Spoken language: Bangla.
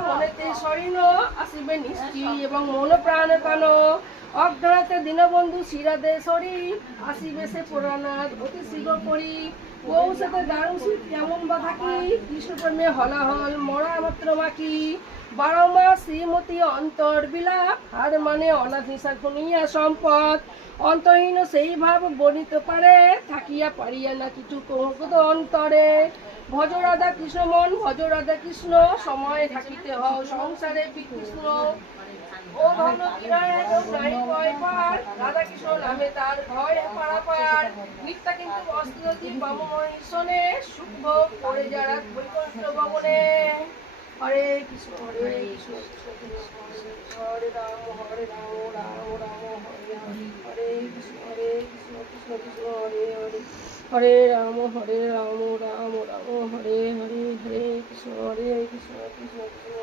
মনেতে সরিন আসিবে নিশ্চি এবং মন প্রাণ কান অজ্ঞাতে দীনবন্ধু শিরাদে সরি আসিবে সে পুরাণাত অতি শীঘ্র করি বউ সাথে দারুণ শীত কেমন বা থাকি কৃষ্ণ প্রেমে হলাহল মরা মাত্র মাকি 12 মাস শ্রীমতী অন্তর বিলাপ হার মানে অনাধিসা খুনিয়া সম্পদ অন্তহীন সেই ভাব বনিত পারে থাকিয়া পারিয়া না কিছু কৌকদ অন্তরে ভজ রাধা কৃষ্ণ মন ভজ রাধা কৃষ্ণ সময় থাকিতে হও সংসারে বিকৃষ্ণ ও ধন বিনয়ে নাই কয় পার রাধা কৃষ্ণ নামে তার ভয় পারাপার নিত্যা কিন্তু অস্ত্রতি বামমহিষণে সুখ ভোগ করে যারা বৈকুণ্ঠ ভবনে হরে কৃষ্ণ কৃষ্ণ হরে রাম রাম রাম হরে হরে হরে কৃষ্ণ কৃষ্ণ কৃষ্ণ হরে হরে হরে রাম রাম রাম হরে হরে হরে কৃষ্ণ কৃষ্ণ কৃষ্ণ